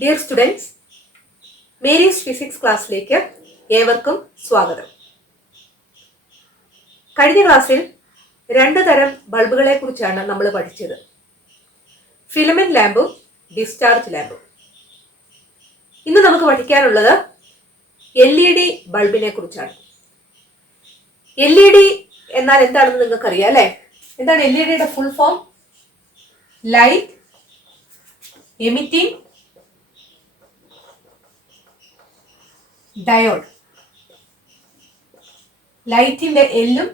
Dear students, Mary's physics ക്ലാസ്സിലേക്ക് ഏവർക്കും സ്വാഗതം. കഴിഞ്ഞ ക്ലാസ്സിൽ രണ്ട് തരം ബൾബുകളെ കുറിച്ചാണ് നമ്മൾ പഠിച്ചത്. ഫിലമെന്റ് ലാമ്പും ഡിസ്ചാർജ് ലാമ്പും. ഇന്ന് നമുക്ക് പഠിക്കാനുള്ളത് LED ബൾബിനെ കുറിച്ചാണ്. LED എന്നാൽ എന്താണെന്ന് നിങ്ങൾക്കറിയാം അല്ലേ? എന്താണ് LEDയുടെ full form? Light emitting diode. ലൈറ്റിന്റെ എല്ലും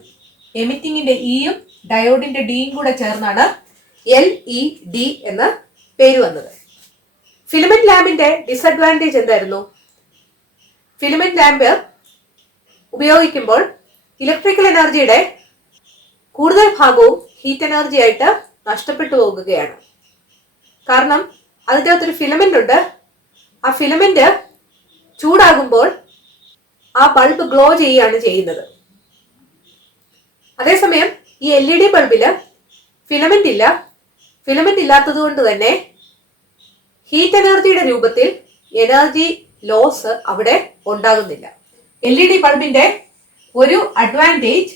എമിറ്റിംഗിന്റെ ഇയും ഡയോഡിന്റെ ഡിയും കൂടെ ചേർന്നാണ് LED എന്ന് പേര് വന്നത്. ഫിലമെന്റ് ലാമ്പിന്റെ ഡിസഡ്വാൻറ്റേജ് എന്തായിരുന്നു? ഫിലമെന്റ് ലാമ്പ് ഉപയോഗിക്കുമ്പോൾ ഇലക്ട്രിക്കൽ എനർജിയുടെ കൂടുതൽ ഭാഗവും ഹീറ്റ് എനർജി ആയിട്ട് നഷ്ടപ്പെട്ടു പോകുകയാണ്. കാരണം അതിൻ്റെ അകത്തൊരു ഫിലമെന്റ് ഉണ്ട്. ആ ഫിലമെന്റ് ചൂടാകുമ്പോൾ ആ ബൾബ് ഗ്ലോ ചെയ്യുകയാണ് ചെയ്യുന്നത്. അതേസമയം ഈ LED ബൾബില് ഫിലമെന്റ് ഇല്ല. ഫിലമെന്റ് ഇല്ലാത്തത് കൊണ്ട് തന്നെ ഹീറ്റ് എനർജിയുടെ രൂപത്തിൽ എനർജി ലോസ് അവിടെ ഉണ്ടാകുന്നില്ല. LED ബൾബിന്റെ ഒരു advantage,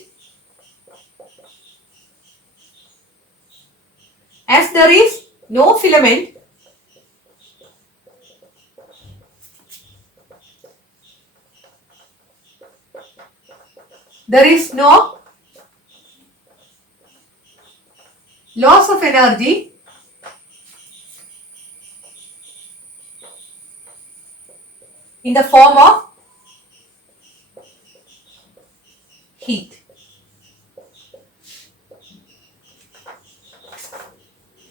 as there is no filament, there is no loss of energy in the form of heat.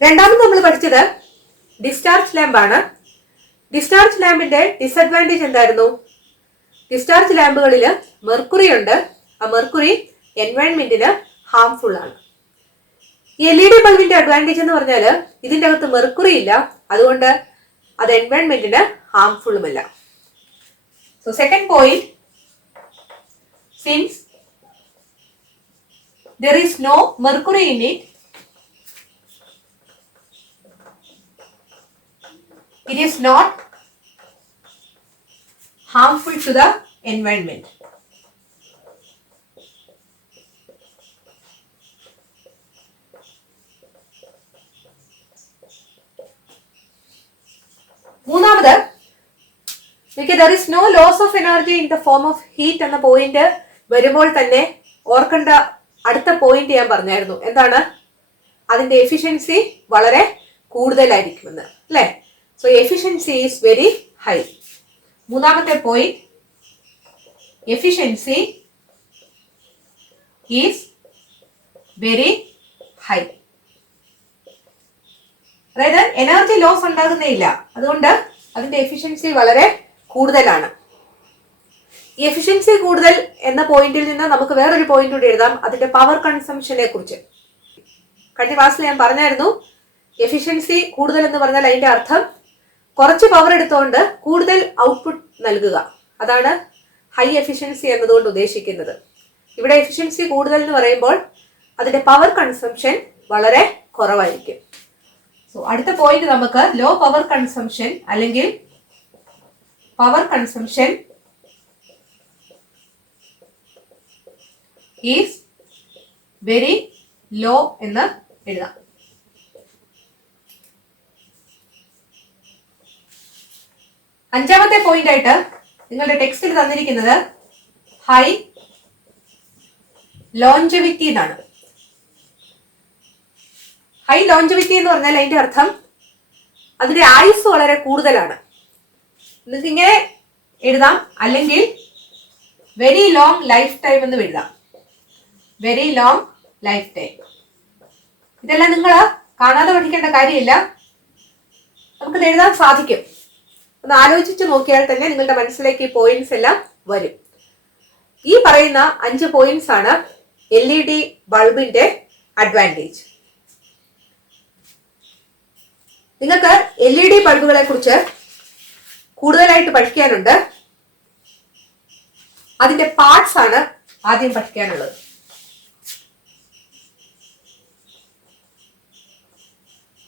രണ്ടാമത് നമ്മൾ പഠിച്ചത് ഡിസ്ചാർജ് ലാമ്പാണ്. ഡിസ്ചാർജ് ലാമ്പിന്റെ ഡിസഡ്വാൻറ്റേജ് എന്തായിരുന്നു? ഡിസ്ചാർജ് ലാമ്പുകളിൽ മെർക്കുറി ഉണ്ട്. ആ മെർക്കുറി എൻവയൺമെന്റിന് ഹാംഫുൾ ആണ്. ഈ LED ബൾബിന്റെ അഡ്വാൻറ്റേജ് എന്ന് പറഞ്ഞാൽ ഇതിന്റെ അകത്ത് മെർക്കുറി ഇല്ല, അതുകൊണ്ട് അത് എൻവയൺമെന്റിന് ഹാംഫുള്ളുമല്ല. So second point, since there is no mercury in it, it is not harmful to the environment. മൂന്നാമത്, there is no loss of energy in the form of heat എന്ന പോയിന്റ് വരുമ്പോൾ തന്നെ ഓർക്കേണ്ട അടുത്ത പോയിന്റ് ഞാൻ പറഞ്ഞായിരുന്നു. എന്താണ്? അതിന്റെ എഫിഷ്യൻസി വളരെ കൂടുതലായിരിക്കുമെന്ന്, അല്ലെ? So efficiency is very high. മൂന്നാമത്തെ point, efficiency is very high. അതായത് എനർജി ലോസ് ഉണ്ടാകുന്നേ ഇല്ല, അതുകൊണ്ട് അതിന്റെ എഫിഷ്യൻസി വളരെ കൂടുതലാണ്. ഈ എഫിഷ്യൻസി കൂടുതൽ എന്ന പോയിന്റിൽ നിന്ന് നമുക്ക് വേറൊരു പോയിന്റ് കൂടി എഴുതാം, അതിന്റെ പവർ കൺസംഷനെ കുറിച്ച്. കഴിഞ്ഞ ക്ലാസ്സിൽ ഞാൻ പറഞ്ഞായിരുന്നു, എഫിഷ്യൻസി കൂടുതൽ എന്ന് പറഞ്ഞാൽ അതിന്റെ അർത്ഥം കുറച്ച് പവർ എടുത്തുകൊണ്ട് കൂടുതൽ ഔട്ട്പുട്ട് നൽകുക. അതാണ് ഹൈ എഫിഷ്യൻസി എന്നതുകൊണ്ട് ഉദ്ദേശിക്കുന്നത്. ഇവിടെ എഫിഷ്യൻസി കൂടുതൽ എന്ന് പറയുമ്പോൾ അതിന്റെ പവർ കൺസംഷൻ വളരെ കുറവായിരിക്കും. സോ അടുത്ത പോയിന്റ് നമുക്ക് ലോ പവർ കൺസംഷൻ അല്ലെങ്കിൽ power consumption is very low എന്ന് എഴുതാം. അഞ്ചാമത്തെ പോയിന്റ് ആയിട്ട് നിങ്ങളുടെ ടെക്സ്റ്റിൽ തന്നിരിക്കുന്നത് ഹൈ ലോഞ്ചവിറ്റി എന്നാണ്. ഹൈ ലോഞ്ചവിറ്റി എന്ന് പറഞ്ഞാൽ അതിന്റെ അർത്ഥം അതിന്റെ ആയുസ് വളരെ കൂടുതലാണ്. നിങ്ങൾക്ക് ഇങ്ങനെ എഴുതാം, അല്ലെങ്കിൽ വെരി ലോങ് ലൈഫ് ടൈം എന്ന് എഴുതാം. Very long life time. ഇതെല്ലാം നിങ്ങൾ കാണാതെ പഠിക്കേണ്ട കാര്യമില്ല, നമുക്കിത് എഴുതാൻ സാധിക്കും. ഒന്ന് ആലോചിച്ച് നോക്കിയാൽ തന്നെ നിങ്ങളുടെ മനസ്സിലേക്ക് ഈ പോയിന്റ്സ് എല്ലാം വരും. ഈ പറയുന്ന 5 പോയിന്റ്സ് ആണ് LED ബൾബിന്റെ അഡ്വാൻറ്റേജ്. നിങ്ങൾക്ക് LED ബൾബുകളെ കുറിച്ച് കൂടുതലായിട്ട് പഠിക്കാനുണ്ട്. അതിന്റെ പാർട്സ് ആണ് ആദ്യം പഠിക്കാനുള്ളത്.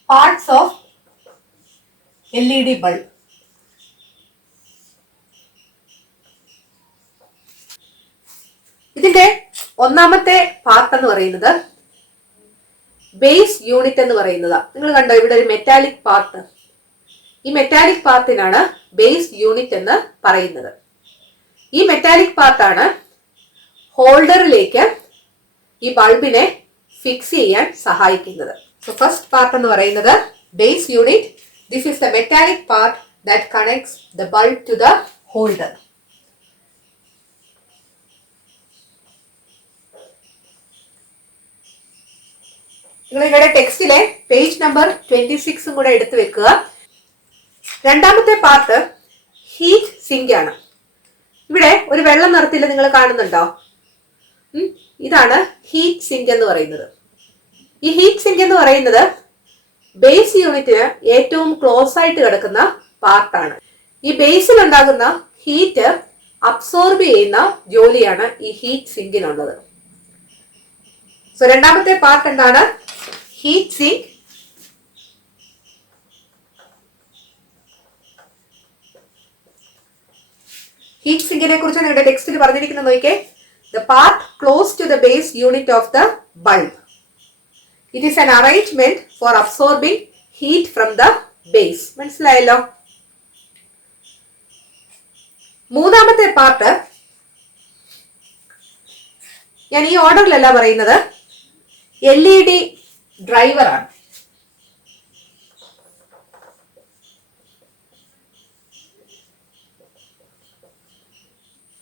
Parts of LED bulb. ഇതിന്റെ ഒന്നാമത്തെ പാർട്ട് എന്ന് പറയുന്നത് ബേസ് യൂണിറ്റ് എന്ന് പറയുന്നത്. നിങ്ങൾ കണ്ടോ ഇവിടെ ഒരു മെറ്റാലിക് പാർട്ട്. ഈ മെറ്റാലിക് പാർട്ടിനാണ് ബേസ് യൂണിറ്റ് എന്ന് പറയുന്നത്. ഈ മെറ്റാലിക് പാർട്ടാണ് ഹോൾഡറിലേക്ക് ഈ ബൾബിനെ ഫിക്സ് ചെയ്യാൻ സഹായിക്കുന്നത്. സോ ഫസ്റ്റ് പാർട്ട് എന്ന് പറയുന്നത് base unit. This is the metallic part that connects the bulb to the holder. നിങ്ങൾ ഇവിടെ ടെക്സ്റ്റിലെ പേജ് നമ്പർ 26 കൂടെ എടുത്തു വെക്കുക. രണ്ടാമത്തെ പാർട്ട് ഹീറ്റ് സിങ്ക് ആണ്. ഇവിടെ ഒരു വെള്ള നിറത്തിൽ നിങ്ങൾ കാണുന്നുണ്ടോ? ഇതാണ് ഹീറ്റ് സിങ്ക് എന്ന് പറയുന്നത്. ഈ ഹീറ്റ് സിങ്ക് എന്ന് പറയുന്നത് ബേസ് യൂണിറ്റിന് ഏറ്റവും ക്ലോസ് ആയിട്ട് കിടക്കുന്ന പാർട്ടാണ്. ഈ ബേസിൽ ഉണ്ടാകുന്ന ഹീറ്റ് അബ്സോർബ് ചെയ്യുന്ന ജോലിയാണ് ഈ ഹീറ്റ് സിങ്കിനുള്ളത്. സോ രണ്ടാമത്തെ പാർട്ട് എന്താണ്? Heat sink. ഹീറ്റ് സിങ്കിനെ കുറിച്ച് നിങ്ങളുടെ ടെക്സ്റ്റിൽ പറഞ്ഞിരിക്കുന്നത് നോക്കിയേ. The part close to the base unit of the bulb. It is an arrangement for absorbing heat from the base. മനസ്സിലായല്ലോ? മൂന്നാമത്തെ പാർട്ട് ഞാൻ ഈ ഓർഡറിലല്ല പറയുന്നത്, LED ഡ്രൈവർ ആണ്.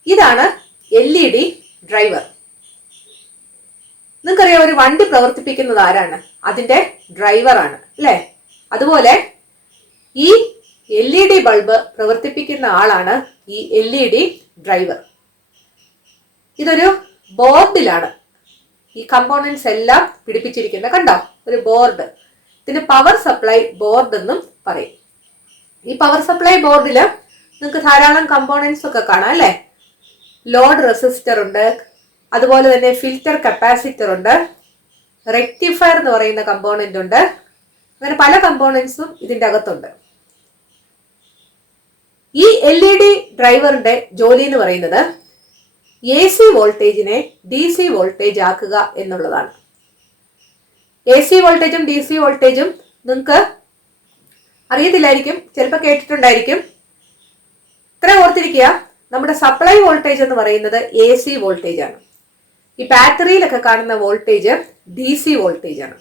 ഇതാണ് LED ഡ്രൈവർ. നിങ്ങൾക്കറിയാം ഒരു വണ്ടി പ്രവർത്തിപ്പിക്കുന്നത് ആരാണ്? അതിന്റെ ഡ്രൈവറാണ് അല്ലെ? അതുപോലെ ഈ LED ബൾബ് പ്രവർത്തിപ്പിക്കുന്ന ആളാണ് ഈ LED ഡ്രൈവർ. ഇതൊരു ബോർഡിലാണ് ഈ കമ്പോണൻസ് എല്ലാം പിടിപ്പിച്ചിരിക്കുന്നത്. കണ്ടോ? ഒരു ബോർഡ്. ഇതിന് പവർ സപ്ലൈ ബോർഡ് എന്നും പറയും. ഈ പവർ സപ്ലൈ ബോർഡില് നിങ്ങൾക്ക് ധാരാളം കമ്പോണൻസ് ഒക്കെ കാണാം അല്ലെ? ലോഡ് റെസിസ്റ്റർ ഉണ്ട്, അതുപോലെ തന്നെ ഫിൽറ്റർ കപ്പാസിറ്റർ ഉണ്ട്, റെക്ടിഫയർ എന്ന് പറയുന്ന കമ്പോണന്റ് ഉണ്ട്. അങ്ങനെ പല കമ്പോണൻസും ഇതിന്റെ അകത്തുണ്ട്. ഈ LED ഡ്രൈവറിന്റെ ജോലി എന്ന് പറയുന്നത് AC വോൾട്ടേജിനെ DC വോൾട്ടേജ് ആക്കുക എന്നുള്ളതാണ്. AC വോൾട്ടേജും DC വോൾട്ടേജും നിങ്ങൾക്ക് അറിയത്തില്ലായിരിക്കും, ചിലപ്പോൾ കേട്ടിട്ടുണ്ടായിരിക്കും. ഇത്ര ഓർത്തിരിക്കുക, നമ്മുടെ സപ്ലൈ വോൾട്ടേജ് എന്ന് പറയുന്നത് AC വോൾട്ടേജ് ആണ്. ഈ ബാറ്ററിയിലൊക്കെ കാണുന്ന വോൾട്ടേജ് DC വോൾട്ടേജ് ആണ്.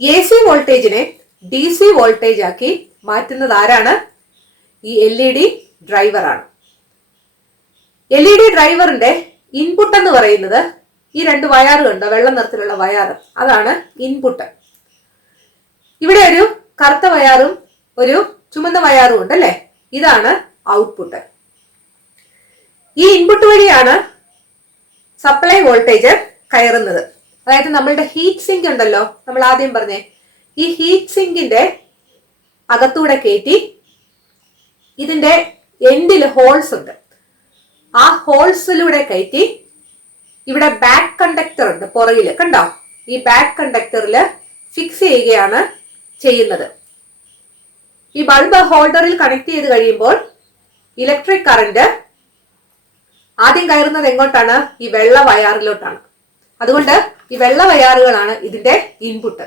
AC വോൾട്ടേജിനെ DC വോൾട്ടേജ് ആക്കി മാറ്റുന്നത് ആരാണ്? ഈ LED ഡ്രൈവർ ആണ്. LED ഡ്രൈവറിന്റെ ഇൻപുട്ട് എന്ന് പറയുന്നത് ഈ രണ്ട് വയറ് കണ്ടോ, വെള്ള നിറത്തിലുള്ള വയറ്, അതാണ് ഇൻപുട്ട്. ഇവിടെ ഒരു കറുത്ത വയറും ഒരു ചുമന്ന വയറും ഉണ്ട് അല്ലെ? ഇതാണ് ഔട്ട്പുട്ട്. ഈ ഇൻപുട്ട് വഴിയാണ് സപ്ലൈ വോൾട്ടേജ് കയറുന്നത്. അതായത് നമ്മളുടെ ഹീറ്റ് സിങ്ക് ഉണ്ടല്ലോ, നമ്മൾ ആദ്യം പറഞ്ഞേ, ഈ ഹീറ്റ് സിങ്കിന്റെ അകത്തൂടെ കയറ്റി ഇതിന്റെ എൻഡിൽ ഹോൾസ് ഉണ്ട്. ആ ഹോൾസിലൂടെ കയറ്റി ഇവിടെ ബാക്ക് കണ്ടക്ടർ ഉണ്ട് പുറകില്, കണ്ടോ? ഈ ബാക്ക് കണ്ടക്ടറിൽ ഫിക്സ് ചെയ്യുകയാണ് ചെയ്യുന്നത്. ഈ ബൾബ് ഹോൾഡറിൽ കണക്ട് ചെയ്ത് കഴിയുമ്പോൾ ഇലക്ട്രിക് കറന്റ് ആദ്യം കയറുന്നത് എങ്ങോട്ടാണ്? ഈ വെള്ള വയറിലോട്ടാണ്. അതുകൊണ്ട് ഈ വെള്ള വയറുകളാണ് ഇതിന്റെ ഇൻപുട്ട്.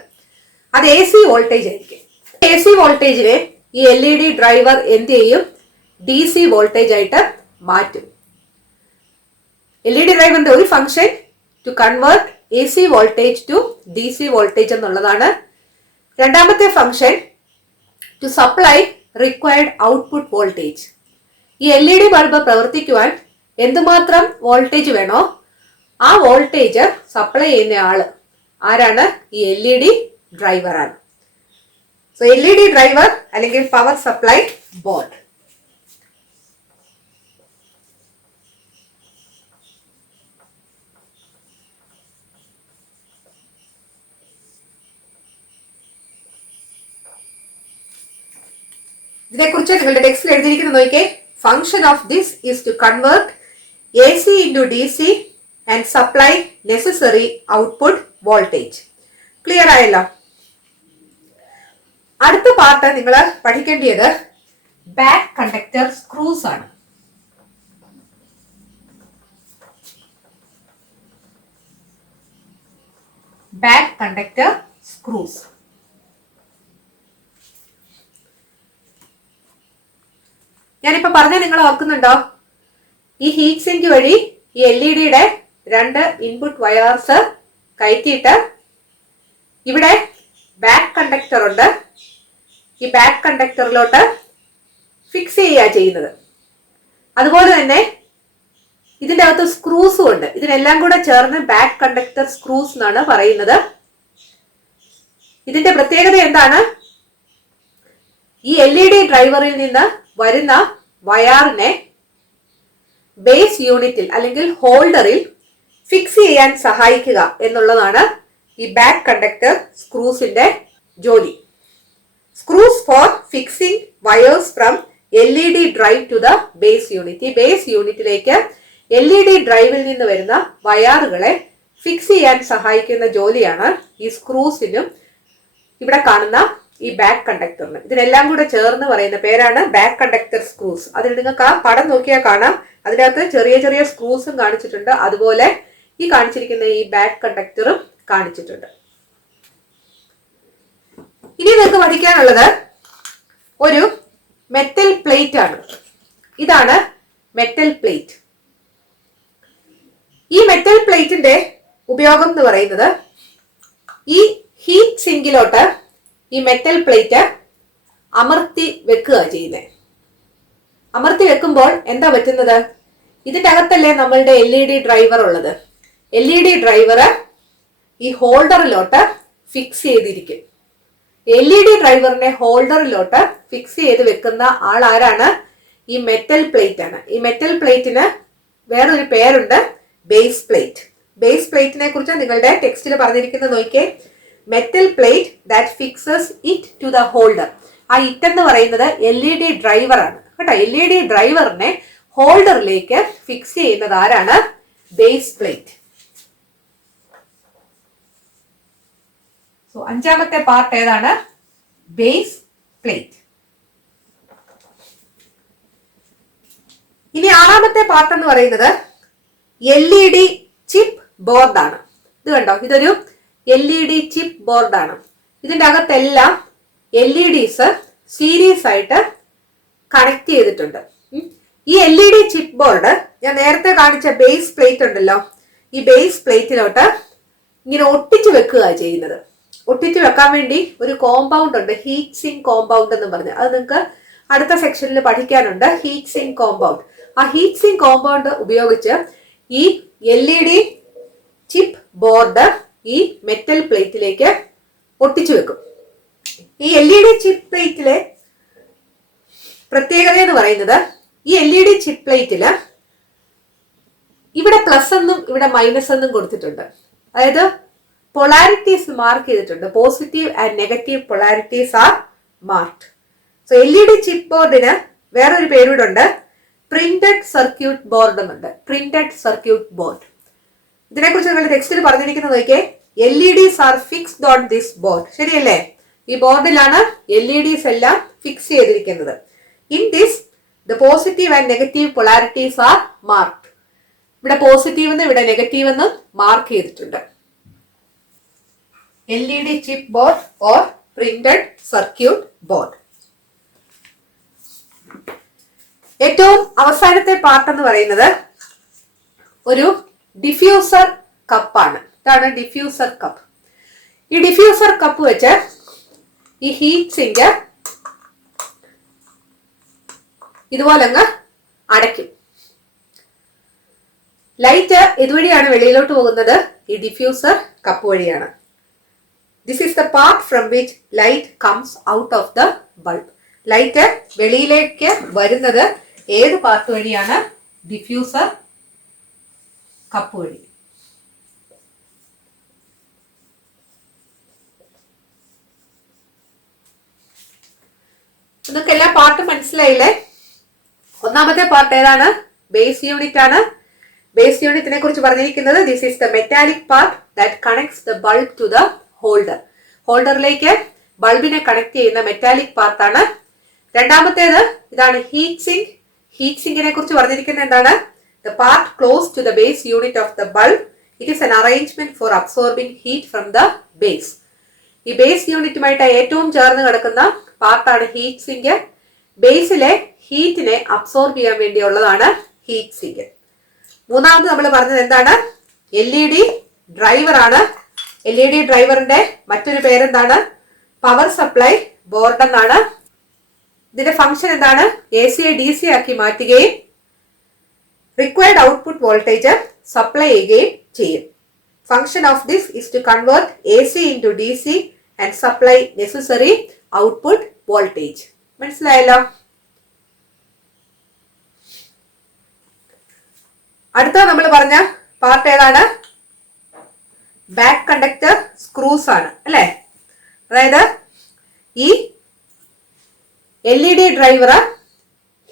അത് AC വോൾട്ടേജ് ആയിരിക്കും. AC വോൾട്ടേജിനെ ഈ LED ഡ്രൈവർ എന്ത് ചെയ്യും? DC വോൾട്ടേജ് ആയിട്ട് മാറ്റും. LED ഡ്രൈവറിന്റെ ഒരു function to convert AC voltage to DC voltage എന്നുള്ളതാണ്. രണ്ടാമത്തെ function to supply required output voltage. ഈ LED ബൾബ് പ്രവർത്തിക്കുവാൻ എന്തുമാത്രം വോൾട്ടേജ് വേണോ ആ വോൾട്ടേജ് സപ്ലൈ ചെയ്യുന്ന ആള് ആരാണ്? ഈ LED ഡ്രൈവർ ആണ്. സോ LED ഡ്രൈവർ അല്ലെങ്കിൽ പവർ സപ്ലൈ ബോർഡ്. ഇതിനെക്കുറിച്ച് നിങ്ങളുടെ ടെക്സ്റ്റിൽ എഴുതിയിരിക്കുന്നത് നോക്കിയേ. Function of this is to convert AC into DC and supply necessary output voltage. Clear ആയല്ലോ? അടുത്ത പാർട്ട് നിങ്ങൾ പഠിക്കേണ്ടത് ബാക്ക് കണ്ടക്ടർ സ്ക്രൂസ് ആണ്. Back conductor screws. ഞാനിപ്പോ പറഞ്ഞ നിങ്ങൾ ഓർക്കുന്നുണ്ടോ? ഈ ഹീറ്റ് സിങ്ക് വഴി ഈ LED-യുടെ 2 ഇൻപുട്ട് വയേഴ്സ് കയറ്റിയിട്ട് ഇവിടെ ബാക്ക് കണ്ടക്ടർ ഉണ്ട്. ഈ ബാക്ക് കണ്ടക്ടറിലോട്ട് ഫിക്സ് ചെയ്യുക ചെയ്യുന്നത്. അതുപോലെ തന്നെ ഇതിന്റെ അകത്ത് സ്ക്രൂസും ഉണ്ട്. ഇതിനെല്ലാം കൂടെ ചേർന്ന് ബാക്ക് കണ്ടക്ടർ സ്ക്രൂസ് എന്നാണ് പറയുന്നത്. ഇതിന്റെ പ്രത്യേകത എന്താണ്? ഈ LED ഡ്രൈവറിൽ നിന്ന് വരുന്ന വയറിനെ ബേസ് യൂണിറ്റിൽ അല്ലെങ്കിൽ ഹോൾഡറിൽ ഫിക്സ് ചെയ്യാൻ സഹായിക്കുക എന്നുള്ളതാണ് ഈ ബാക്ക് കണ്ടക്ടർ സ്ക്രൂസിന്റെ ജോലി. Screws for fixing wires from LED drive to the base unit. ഈ ബേസ് യൂണിറ്റിലേക്ക് LED ഡ്രൈവിൽ നിന്ന് വരുന്ന വയറുകളെ ഫിക്സ് ചെയ്യാൻ സഹായിക്കുന്ന ജോലിയാണ് ഈ സ്ക്രൂസിനും ഇവിടെ കാണുന്ന ഈ ബാക്ക് കണ്ടക്ടറിന്. ഇതിനെല്ലാം കൂടെ ചേർന്ന് പറയുന്ന പേരാണ് ബാക്ക് കണ്ടക്ടർ സ്ക്രൂസ്. അതിൽ നിങ്ങൾക്ക് ആ പടം നോക്കിയാൽ കാണാം, അതിനകത്ത് ചെറിയ ചെറിയ സ്ക്രൂസും കാണിച്ചിട്ടുണ്ട്. അതുപോലെ ഈ കാണിച്ചിരിക്കുന്ന ഈ ബാക്ക് കണ്ടക്ടറും കാണിച്ചിട്ടുണ്ട്. ഇനി നിങ്ങൾക്ക് പഠിക്കാനുള്ളത് ഒരു മെറ്റൽ പ്ലേറ്റ് ആണ്. ഇതാണ് മെറ്റൽ പ്ലേറ്റ്. ഈ മെറ്റൽ പ്ലേറ്റിന്റെ ഉപയോഗം എന്ന് പറയുന്നത് ഈ ഹീറ്റ് സിങ്കിലോട്ട് ഈ മെറ്റൽ പ്ലേറ്റ് അമർത്തി വെക്കുക ചെയ്യുന്നത്. അമർത്തി വെക്കുമ്പോൾ എന്താ പറ്റുന്നത്? ഇതിന്റെ അകത്തല്ലേ നമ്മളുടെ LED ഡ്രൈവർ ഉള്ളത്. LED ഡ്രൈവർ ഈ ഹോൾഡറിലോട്ട് ഫിക്സ് ചെയ്തിരിക്കും. LED ഡ്രൈവറിനെ ഹോൾഡറിലോട്ട് ഫിക്സ് ചെയ്ത് വെക്കുന്ന ആൾ ആരാണ്? ഈ മെറ്റൽ പ്ലേറ്റ് ആണ്. ഈ മെറ്റൽ പ്ലേറ്റിന് വേറൊരു പേരുണ്ട്, ബേസ് പ്ലേറ്റ്. ബേസ് പ്ലേറ്റിനെ കുറിച്ച് നിങ്ങളുടെ ടെക്സ്റ്റിൽ പറഞ്ഞിരിക്കുന്നത് നോക്കിയേ. Metal plate that fixes it to the holder. ആ ഇറ്റ് എന്ന് പറയുന്നത് LED ഡ്രൈവർ ആണ് കേട്ടോ. LED ഡ്രൈവറിനെ ഹോൾഡറിലേക്ക് ഫിക്സ് ചെയ്യുന്നത് ആരാണ്? Base plate. സോ അഞ്ചാമത്തെ പാർട്ട് ഏതാണ്? Base plate. ഇനി ആറാമത്തെ പാർട്ട് എന്ന് പറയുന്നത് LED ചിപ്പ് ബോർഡാണ്. ഇത് കണ്ടോ, ഇതൊരു LED ചിപ്പ് ബോർഡാണ്. ഇതിന്റെ അകത്തെല്ലാം LEDs സീരീസ് ആയിട്ട് കണക്ട് ചെയ്തിട്ടുണ്ട്. ഈ LED ചിപ്പ് ബോർഡ് ഞാൻ നേരത്തെ കാണിച്ച ബേസ് പ്ലേറ്റ് ഉണ്ടല്ലോ, ഈ ബേസ് പ്ലേറ്റിലോട്ട് ഇങ്ങനെ ഒട്ടിച്ചു വെക്കുക ചെയ്യുന്നത്. ഒട്ടിച്ചു വെക്കാൻ വേണ്ടി ഒരു കോമ്പൗണ്ട് ഉണ്ട്, ഹീറ്റ് സിങ്ക് കോമ്പൗണ്ട് എന്ന് പറഞ്ഞ്. അത് നിങ്ങൾക്ക് അടുത്ത സെക്ഷനിൽ പഠിക്കാനുണ്ട്, ഹീറ്റ് സിങ്ക് കോമ്പൗണ്ട്. ആ ഹീറ്റ് സിങ്ക് കോമ്പൗണ്ട് ഉപയോഗിച്ച് ഈ LED ചിപ്പ് ബോർഡ് ഈ മെറ്റൽ പ്ലേറ്റിലേക്ക് ഒട്ടിച്ചു വെക്കും. ഈ LED ചിപ്പ് പ്ലേറ്റിലെ പ്രത്യേകത എന്ന് പറയുന്നത്, ഈ LED ചിപ്പ് പ്ലേറ്റില് ഇവിടെ പ്ലസ് എന്നും ഇവിടെ മൈനസ് എന്നും കൊടുത്തിട്ടുണ്ട്. അതായത് പൊളാരിറ്റീസ് മാർക്ക് ചെയ്തിട്ടുണ്ട്. Positive and negative polarities are marked. So LED chip ബോർഡിന് വേറൊരു പേരുണ്ട്, പ്രിന്റഡ് സർക്യൂട്ട് ബോർഡ് എന്നുണ്ട്. Printed circuit board. ഇതിനെക്കുറിച്ച് നിങ്ങളുടെ ടെക്സ്റ്റിൽ പറഞ്ഞിരിക്കുന്നത് നോക്കിയേ. LEDs are fixed on this board. ശരിയല്ലേ? ഈ ബോർഡിലാണ് LEDs എല്ലാം ഫിക്സ് ചെയ്തിരിക്കുന്നത്. In this the positive and negative polarities are marked. ഇവിടെ പോസിറ്റീവ് എന്നും ഇവിടെ നെഗറ്റീവ് എന്നും മാർക്ക് ചെയ്തിട്ടുണ്ട്. LED chip board or printed circuit board. ഏറ്റവും അവസാനത്തെ പാർട്ട് എന്ന് പറയുന്നത് ഒരു ഡിഫ്യൂസർ കപ്പാണ്. ഇതാണ് ഡിഫ്യൂസർ കപ്പ്. ഈ ഡിഫ്യൂസർ കപ്പ് വെച്ച് ഈ ഹീറ്റ് സിങ്ക് ഇതുപോലെ അങ്ങ് അടയ്ക്കും. ലൈറ്റ് ഇതുവഴിയാണ് വെളിയിലോട്ട് പോകുന്നത്, ഈ ഡിഫ്യൂസർ കപ്പ് വഴിയാണ്. This is the part from which light comes out of the bulb. Light വെളിയിലേക്ക് വരുന്നത് ഏത് പാർട്ട് വഴിയാണ്? ഡിഫ്യൂസർ കപ്പ് വഴി. നിങ്ങൾക്ക് എല്ലാ പാർട്ടും മനസ്സിലായില്ലേ? ഒന്നാമത്തെ പാർട്ട് ഏതാണ്? ബേസ് യൂണിറ്റ് ആണ്. ബേസ് യൂണിറ്റിനെ കുറിച്ച് പറഞ്ഞിരിക്കുന്നത്, this is the metallic part that connects the bulb to the holder. ഹോൾഡറിലേക്ക് ബൾബിനെ കണക്ട് ചെയ്യുന്ന മെറ്റാലിക് പാർട്ടാണ്. രണ്ടാമത്തേത് ഇതാണ് ഹീറ്റ് സിങ്ക്. ഹീറ്റ് സിങ്കിനെ കുറിച്ച് പറഞ്ഞിരിക്കുന്നത് എന്താണ്? The part close to the base unit of the bulb. It is an arrangement for absorbing heat from the base. ഈ ബേസ് യൂണിറ്റുമായിട്ട് ഏറ്റവും ചേർന്ന് കിടക്കുന്ന പാർട്ടാണ് ഹീറ്റ് സിങ്ക്. ബേസിലെ ഹീറ്റിനെ അബ്സോർബ് ചെയ്യാൻ വേണ്ടിയുള്ളതാണ് ഹീറ്റ് സിങ്ക്. മൂന്നാമത് നമ്മൾ പറഞ്ഞത് എന്താണ്? LED ഡ്രൈവർ ആണ്. LED ഡ്രൈവറിന്റെ മറ്റൊരു പേരെന്താണ്? പവർ സപ്ലൈ ബോർഡ് എന്നാണ്. ഇതിന്റെ ഫംഗ്ഷൻ എന്താണ്? AC യെ DC ആക്കി മാറ്റുകയും റിക്വയർഡ് ഔട്ട്പുട്ട് വോൾട്ടേജ് സപ്ലൈ ചെയ്യുകയും ചെയ്യും. Function of this is to convert AC into DC and supply necessary output voltage. മനസ്സിലായല്ലോ? അടുത്ത നമ്മൾ പറഞ്ഞ പാർട്ട് ഏതാണ്? ബാക്ക് കണ്ടക്ടർ സ്ക്രൂസ് ആണ് അല്ലെ. അതായത് ഈ LED ഡ്രൈവർ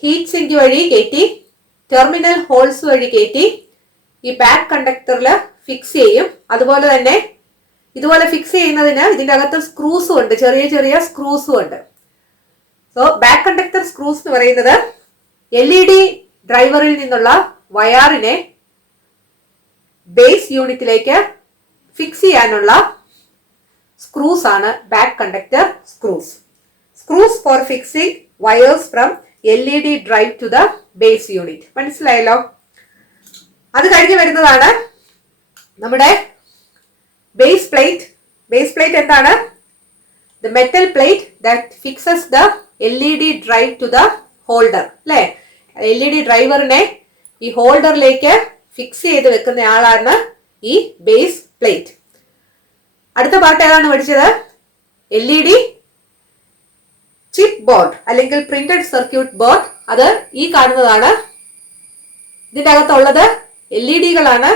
ഹീറ്റ് സിങ്ക് വഴി കയറ്റി ടെർമിനൽ ഹോൾസ് വഴി കയറ്റി ഈ ബാക്ക് കണ്ടക്ടറിൽ ഫിക്സ് ചെയ്യും. അതുപോലെ തന്നെ ഇതുപോലെ ഫിക്സ് ചെയ്യുന്നതിന് ഇതിന്റെ അകത്ത് സ്ക്രൂസും ഉണ്ട്, ചെറിയ ചെറിയ സ്ക്രൂസും ഉണ്ട്. സോ ബാക്ക് കണ്ടക്ടർ സ്ക്രൂസ് എന്ന് പറയുന്നത് LED ഡ്രൈവറിൽ നിന്നുള്ള വയറിനെ ബേസ് യൂണിറ്റിലേക്ക് ഫിക്സ് ചെയ്യാനുള്ള സ്ക്രൂസ് ആണ് back conductor screws. Screws for fixing wires from LED drive to the base unit. മനസ്സിലായല്ലോ? അത് കഴിഞ്ഞ് വരുന്നതാണ് നമ്മുടെ ബേസ് പ്ലേറ്റ്. ബേസ് പ്ലേറ്റ് എന്താണ്? The metal plate that fixes the LED drive to the holder അല്ലെ. LED ഡ്രൈവറിനെ ഈ ഹോൾഡറിലേക്ക് ഫിക്സ് ചെയ്ത് വെക്കുന്ന ആളാണ് ഈ ബേസ് പ്ലേറ്റ്. അടുത്ത പാർട്ട് ഏതാണ് പഠിച്ചത്? LED ചിപ്പ് ബോർഡ് അല്ലെങ്കിൽ പ്രിന്റഡ് സർക്യൂട്ട് ബോർഡ്. അത് ഈ കാണുന്നതാണ്. ഇതിന്റെ അകത്തുള്ളത് LED-കളാണ്.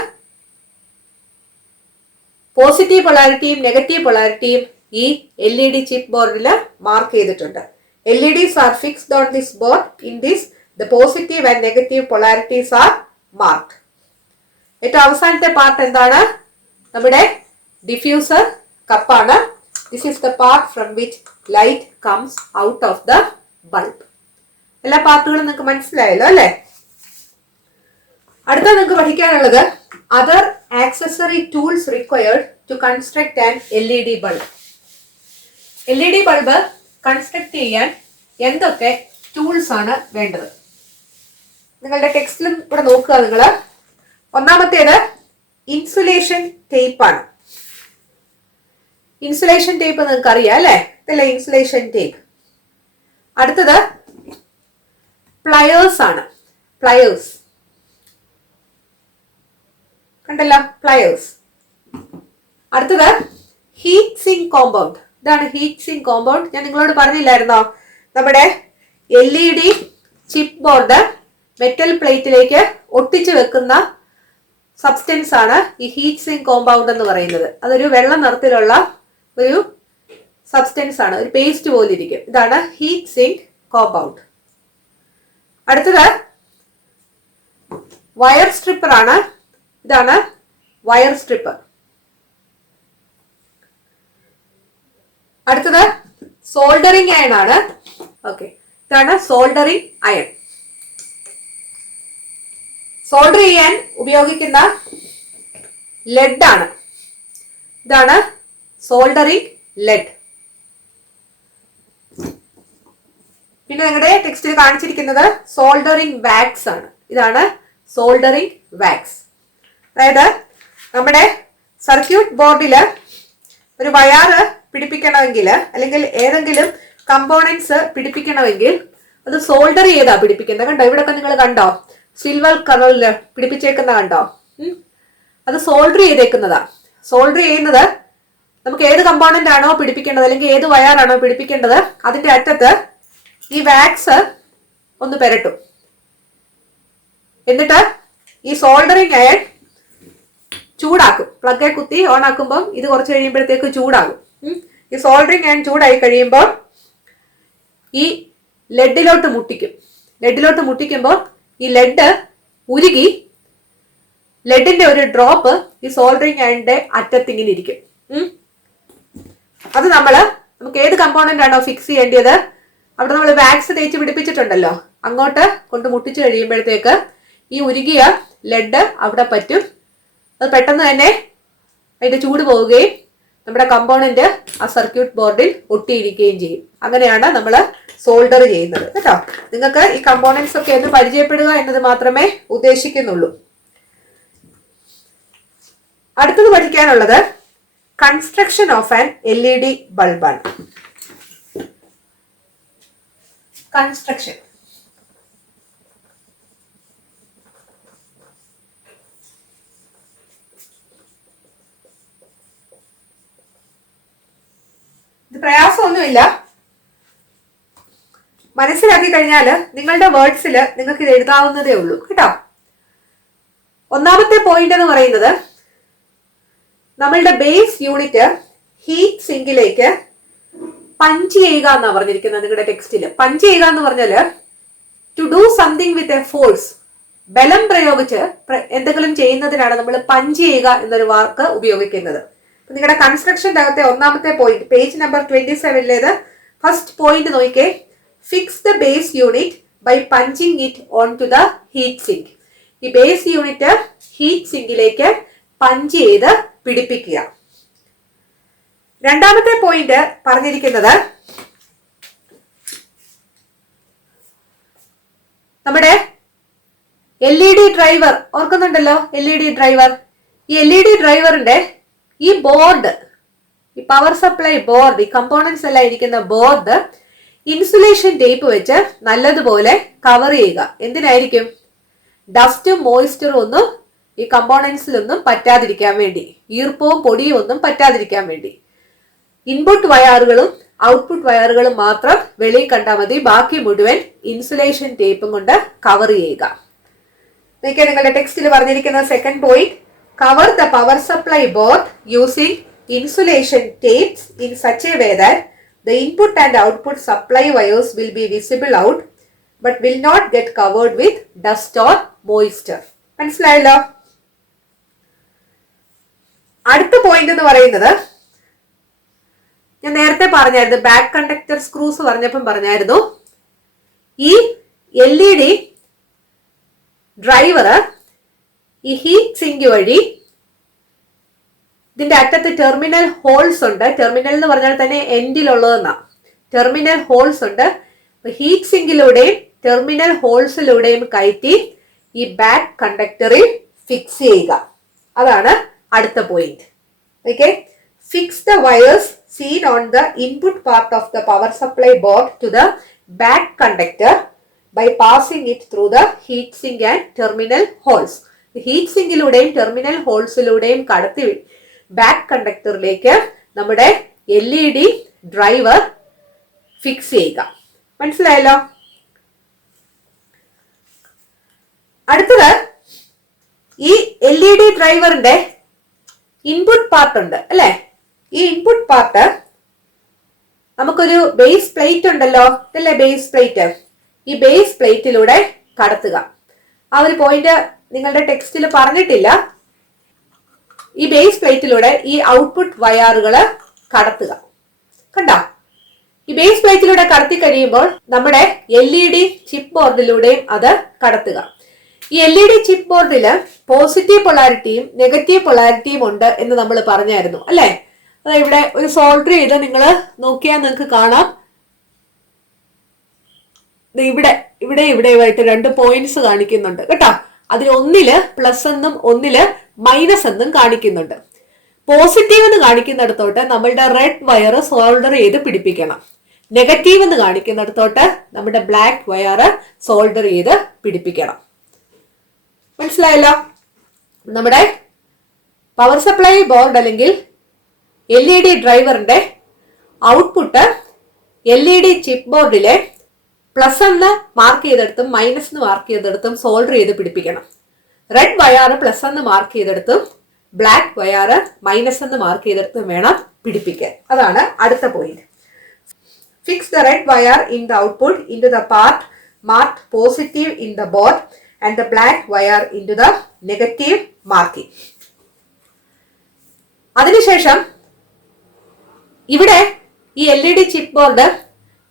പോസിറ്റീവ് പൊളാരിറ്റിയും നെഗറ്റീവ് പൊളാരിറ്റിയും ഈ LED ചിപ്പ് ബോർഡിൽ മാർക്ക് ചെയ്തിട്ടുണ്ട്. LEDs are fixed on this board. In this, the positive and negative polarities are marked. ഏറ്റവും അവസാനത്തെ പാർട്ട് എന്താണ്? നമ്മുടെ ഡിഫ്യൂസർ കപ്പാണ്. This is the part from which light comes out of the bulb. എല്ലാ പാർട്ടുകളും നിങ്ങൾക്ക് മനസ്സിലായല്ലോ അല്ലെ. അടുത്ത നിങ്ങൾക്ക് പഠിക്കാനുള്ളത് other accessory tools required to construct an LED bulb. LED bulb construct ചെയ്യാൻ എന്തൊക്കെ ടൂൾസ് ആണ് വേണ്ടത്? നിങ്ങളുടെ ടെക്സ്റ്റിലും ഇവിടെ നോക്കുക നിങ്ങൾ. ഒന്നാമത്തേത് ഇൻസുലേഷൻ ടേപ്പ് ആണ്. ഇൻസുലേഷൻ ടേപ്പ് നിങ്ങൾക്ക് അറിയാം അല്ലെ. ഇതല്ലേ ഇൻസുലേഷൻ ടേപ്പ്. അടുത്തത് പ്ലയേഴ്സ് ആണ്. പ്ലയേഴ്സ് കണ്ടല്ലോ, പ്ലയേഴ്സ്. അടുത്തത് ഹീറ്റ് സിങ്ക് കോമ്പൗണ്ട്. ഇതാണ് ഹീറ്റ് സിങ്ക് കോമ്പൗണ്ട്. ഞാൻ നിങ്ങളോട് പറഞ്ഞില്ലായിരുന്നോ നമ്മുടെ LED ചിപ്പ് ബോർഡ് മെറ്റൽ പ്ലേറ്റിലേക്ക് ഒട്ടിച്ചു വെക്കുന്ന സബ്സ്റ്റൻസ് ആണ് ഈ ഹീറ്റ് സിങ്ക് കോമ്പൗണ്ട് എന്ന് പറയുന്നത്. അതൊരു വെള്ള നിറത്തിലുള്ള ഒരു സബ്സ്റ്റൻസ് ആണ്, ഒരു പേസ്റ്റ് പോലെ ഇരിക്കും. ഇതാണ് ഹീറ്റ് സിങ്ക് കോമ്പൗണ്ട്. അടുത്തത് വയർ സ്ട്രിപ്പർ ആണ്. ഇതാണ് വയർ സ്ട്രിപ്പർ. അടുത്തത് സോൾഡറിംഗ് അയൺ ആണ്. ഓക്കെ, ഇതാണ് സോൾഡറിംഗ് അയൺ. സോൾഡർ ചെയ്യാൻ ഉപയോഗിക്കുന്ന ലെഡ് ആണ്. ഇതാണ് സോൾഡറിംഗ് ലെഡ്. പിന്നെ നിങ്ങളുടെ ടെക്സ്റ്റിൽ കാണിച്ചിരിക്കുന്നത് സോൾഡറിംഗ് വാക്സ് ആണ്. ഇതാണ് സോൾഡറിംഗ് വാക്സ്. അതായത് നമ്മുടെ സർക്യൂട്ട് ബോർഡില് ഒരു വയറ് പിടിപ്പിക്കണമെങ്കിൽ അല്ലെങ്കിൽ ഏതെങ്കിലും കമ്പോണൻസ് പിടിപ്പിക്കണമെങ്കിൽ അത് സോൾഡർ ചെയ്താ പിടിപ്പിക്കുന്നത്. കണ്ടോ, ഇവിടെയൊക്കെ നിങ്ങൾ കണ്ടോ സിൽവർ കളറില് പിടിപ്പിച്ചേക്കുന്ന കണ്ടോ? അത് സോൾഡർ ചെയ്തേക്കുന്നതാ. സോൾഡർ ചെയ്യുന്നത് നമുക്ക് ഏത് കമ്പോണന്റ് ആണോ പിടിപ്പിക്കേണ്ടത് അല്ലെങ്കിൽ ഏത് വയറാണോ പിടിപ്പിക്കേണ്ടത് അതിന്റെ അറ്റത്ത് ഈ വാക്സ് ഒന്ന് പെരട്ടും. എന്നിട്ട് ഈ സോൾഡറിംഗ് അയൺ ചൂടാക്കും. പ്ലഗെ കുത്തി ഓൺ ആക്കുമ്പോൾ ഇത് കുറച്ച് കഴിയുമ്പോഴത്തേക്ക് ചൂടാകും. ഈ സോൾഡറിംഗ് അയൺ ചൂടായി കഴിയുമ്പോൾ ഈ ലെഡിലോട്ട് മുട്ടിക്കും. ലെഡിലോട്ട് മുട്ടിക്കുമ്പോൾ ഈ ലെഡ് ഉരുകി ലെഡിന്റെ ഒരു ഡ്രോപ്പ് ഈ സോൾഡറിംഗ് അയണിന്റെ അറ്റത്തിങ്ങനെ ഇരിക്കും. അത് നമുക്ക് ഏത് കമ്പോണന്റ് ആണോ ഫിക്സ് ചെയ്യേണ്ടത് അവിടെ നമ്മൾ വാക്സ് തേച്ച് പിടിപ്പിച്ചിട്ടുണ്ടല്ലോ, അങ്ങോട്ട് കൊണ്ട് മുട്ടിച്ചു കഴിയുമ്പോഴത്തേക്ക് ഈ ഉരുകിയ ലെഡ് അവിടെ പറ്റും. അത് പെട്ടെന്ന് തന്നെ അതിന്റെ ചൂട് പോവുകയും നമ്മുടെ കമ്പോണന്റ് ആ സർക്യൂട്ട് ബോർഡിൽ ഒട്ടിയിരിക്കുകയും ചെയ്യും. അങ്ങനെയാണ് നമ്മൾ സോൾഡർ ചെയ്യുന്നത് കേട്ടോ. നിങ്ങൾക്ക് ഈ കമ്പോണൻസ് ഒക്കെ ഒന്ന് പരിചയപ്പെടുക എന്നത് മാത്രമേ ഉദ്ദേശിക്കുന്നുള്ളൂ. അടുത്തത് പഠിക്കാനുള്ളത് കൺസ്ട്രക്ഷൻ ഓഫ് ആൻ LED ബൾബാണ്. കൺസ്ട്രക്ഷൻ ഇത് പ്രയാസമൊന്നുമില്ല, മനസ്സിലാക്കി കഴിഞ്ഞാൽ നിങ്ങളുടെ വേർഡ്സിൽ നിങ്ങൾക്ക് ഇത് എഴുതാവുന്നതേ ഉള്ളൂ കേട്ടോ. ഒന്നാമത്തെ പോയിന്റ് എന്ന് പറയുന്നത് നമ്മളുടെ ബേസ് യൂണിറ്റ് ഹീറ്റ് സിങ്കിലേക്ക് പഞ്ച് ചെയ്യുക എന്നാണ് പറഞ്ഞിരിക്കുന്നത് നിങ്ങളുടെ ടെക്സ്റ്റിൽ. പഞ്ച് ചെയ്യുക എന്ന് പറഞ്ഞാല് to do something with a force, ബലം പ്രയോഗിച്ച് എന്തെങ്കിലും ചെയ്യുന്നതിനാണ് നമ്മൾ പഞ്ച് ചെയ്യുക എന്നൊരു വാക്ക് ഉപയോഗിക്കുന്നത്. നിങ്ങളുടെ കൺസ്ട്രക്ഷന്റെ അകത്തെ ഒന്നാമത്തെ point page number 27 first point നോക്കിക്കേ. Fix the base unit by punching it on to the heat sink. ഈ ബേസ് യൂണിറ്റ് ഹീറ്റ് സിങ്കിലേക്ക് പഞ്ച് ചെയ്ത് പിടിപ്പിക്കുക. രണ്ടാമത്തെ പോയിന്റ് പറഞ്ഞിരിക്കുന്നത് നമ്മുടെ LED ഡ്രൈവർ ഓർക്കുന്നുണ്ടല്ലോ. LED ഡ്രൈവർ, ഈ LED ഡ്രൈവറിന്റെ ഈ ബോർഡ്, ഈ പവർ സപ്ലൈ ബോർഡ്, ഈ കമ്പോണൻസ് എല്ലാം ഇരിക്കുന്ന ബോർഡ് ഇൻസുലേഷൻ ടേപ്പ് വെച്ച് നല്ലതുപോലെ കവർ ചെയ്യുക. എന്തിനായിരിക്കും? ഡസ്റ്റും മോയിസ്ചറും ഒന്നും ഈ കമ്പോണൻസിലൊന്നും പറ്റാതിരിക്കാൻ വേണ്ടി, ഈർപ്പവും പൊടിയും ഒന്നും പറ്റാതിരിക്കാൻ വേണ്ടി. ഇൻപുട്ട് വയറുകളും ഔട്ട്പുട്ട് വയറുകളും മാത്രം വെളിയിൽ കണ്ടാൽ മതി, ബാക്കി മുഴുവൻ ഇൻസുലേഷൻ ടേപ്പും കൊണ്ട് കവർ ചെയ്യുക. നിങ്ങളുടെ ടെക്സ്റ്റിൽ പറഞ്ഞിരിക്കുന്ന second point, cover the power supply board using insulation tapes in such a way that the input and output supply wires will be visible out but will not get covered with dust or moisture. മനസ്സിലായല്ലോ? അടുത്ത point എന്ന് പറയുന്നത് ഞാൻ നേരത്തെ പറഞ്ഞായിരുന്നു, back conductor screws പറഞ്ഞപ്പം പറഞ്ഞായിരുന്നു, ഈ LED ഡ്രൈവർ ഈ ഹീറ്റ് സിങ്ക് വഴി ഇതിന്റെ അറ്റത്ത് ടെർമിനൽ ഹോൾസ് ഉണ്ട്. ടെർമിനൽ എന്ന് പറഞ്ഞാൽ തന്നെ എൻഡിലുള്ളതെന്നാ. ടെർമിനൽ ഹോൾസ് ഉണ്ട്. ഹീറ്റ് സിങ്കിലൂടെയും ടെർമിനൽ ഹോൾസിലൂടെയും കയറ്റി ഈ ബാക്ക് കണ്ടക്ടറിൽ ഫിക്സ് ചെയ്യുക. അതാണ് അടുത്ത point. Okay, fix the wires seen on the input part of the power supply board to the back conductor by passing it through the heat sink and terminal holes. Heat സിങ്കിലൂടെയും terminal ഹോൾസിലൂടെയും കടത്തി back കണ്ടക്ടറിലേക്ക് നമ്മുടെ LED driver fix ചെയ്യുക. മനസ്സിലായല്ലോ? അടുത്തത് ഈ LED ഡ്രൈവറിന്റെ input part ഉണ്ട് അല്ലെ? ഈ ഇൻപുട്ട് പാർട്ട് നമുക്കൊരു ബേസ് പ്ലേറ്റ് ഉണ്ടല്ലോ, ഇതല്ലേ ബേസ് പ്ലേറ്റ്? ഈ ബേസ് പ്ലേറ്റിലൂടെ കടത്തുക. ആ ഒരു പോയിന്റ് നിങ്ങളുടെ ടെക്സ്റ്റിൽ പറഞ്ഞിട്ടില്ല. ഈ ബേസ് പ്ലേറ്റിലൂടെ ഈ ഔട്ട്പുട്ട് വയറുകള് കടത്തുക. കണ്ടോ? ഈ ബേസ് പ്ലേറ്റിലൂടെ കടത്തി കഴിയുമ്പോൾ നമ്മുടെ LED ചിപ്പ് ബോർഡിലൂടെയും അത് കടത്തുക. ഈ LED ചിപ്പ് ബോർഡില് പോസിറ്റീവ് പൊളാരിറ്റിയും നെഗറ്റീവ് പൊളാരിറ്റിയും ഉണ്ട് എന്ന് നമ്മൾ പറഞ്ഞായിരുന്നു അല്ലെ? അത് ഇവിടെ ഒരു സോൾഡർ ചെയ്ത് നിങ്ങൾ നോക്കിയാൽ നിങ്ങൾക്ക് കാണാം. ഇവിടെ ഇവിടെ ഇവിടെയായിട്ട് രണ്ട് പോയിന്റ്സ് കാണിക്കുന്നുണ്ട് കേട്ടോ. അതിൽ ഒന്നില് പ്ലസ് എന്നും ഒന്നില് മൈനസ് എന്നും കാണിക്കുന്നുണ്ട്. പോസിറ്റീവ് എന്ന് കാണിക്കുന്നിടത്തോട്ട് നമ്മളുടെ റെഡ് വയർ സോൾഡർ ചെയ്ത് പിടിപ്പിക്കണം. നെഗറ്റീവ് എന്ന് കാണിക്കുന്നിടത്തോട്ട് നമ്മുടെ ബ്ലാക്ക് വയർ സോൾഡർ ചെയ്ത് പിടിപ്പിക്കണം. മനസ്സിലായല്ലോ? നമ്മുടെ പവർ സപ്ലൈ ബോർഡ് അല്ലെങ്കിൽ LED ഡ്രൈവറിന്റെ ഔട്ട്പുട്ട് LED ചിപ്പ് ബോർഡിലെ പ്ലസ് എന്ന് മാർക്ക് ചെയ്തെടുത്തും മൈനസ് എന്ന് മാർക്ക് ചെയ്തെടുത്തും സോൾഡർ ചെയ്ത് പിടിപ്പിക്കണം. റെഡ് വയർ പ്ലസ് എന്ന് മാർക്ക് ചെയ്തെടുത്തും ബ്ലാക്ക് വയർ മൈനസ് എന്ന് മാർക്ക് ചെയ്തെടുത്തും വേണം പിടിപ്പിക്കാൻ. അതാണ് അടുത്ത point. Fix the red wire in the output into the part mark positive in the board and the black wire into the negative marking. അതിനുശേഷം ഇവിടെ ഈ LED ചിപ്പ് ബോർഡ്